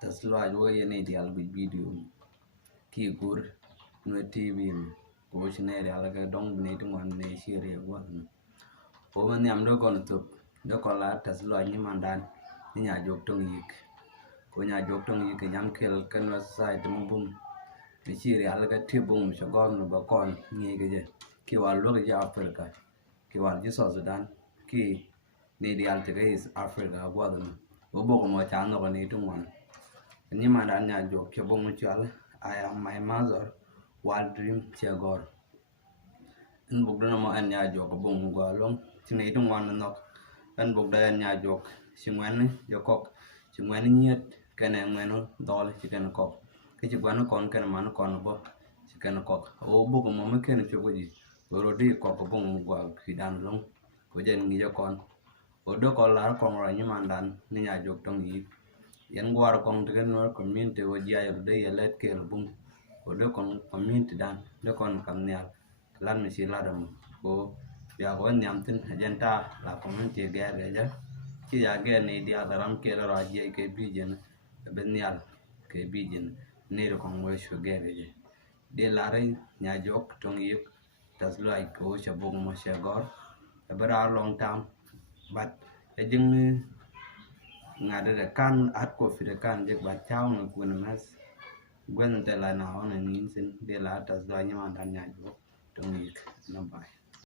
taslo ajo yene di algo video ki gur no tv ko chine re ala ga dong ne to man ne shire wa ko man yam do kon to do ko la taslo ni mandan ni nya jok tong yik ko nya jok tong yik nyam kel kan wa sai dum bum ni shire ala ga tibum so gon no ba kon ni ge je ki wa lo ga Africa ki wa ji so Sudan ki ne di al te is Africa wa dum bo bo mo cha no ni to man ni mandan nya jok ke bo mo chal I am my mother wild dream tiagor en bok dana mo an nya jok bong gwalong tine to wan no en bok da nya jok singwan jokok singwan nyet kana ngeno dol chicken kok ke chigwan kon kana man kon bo chicken kok o bok mo me ken chogoji ro di kok bong gwa kidan long ko jen ngi jokon o do ko la kon ra ni mandan ni nya jok tong yi yen gwar kon de no community o ji ayo de yelet ke bong o do kon community dan do kon kam nya lan mi si ladam ko ya ko nyam tin agenta la community ga ga ja ki ya ga ne dia daram ke la raje ke bijen ben yal ke bijen ne ro kon mo shu ga ga de la re nya jok tong yik tas lai ko cha bong mo sha gor bara long time but e jing ngade de kan at ko fi de kan je ba chao no kun mas gwen te la na on ni sin de la tas do nya dan nya jok tong yik na bai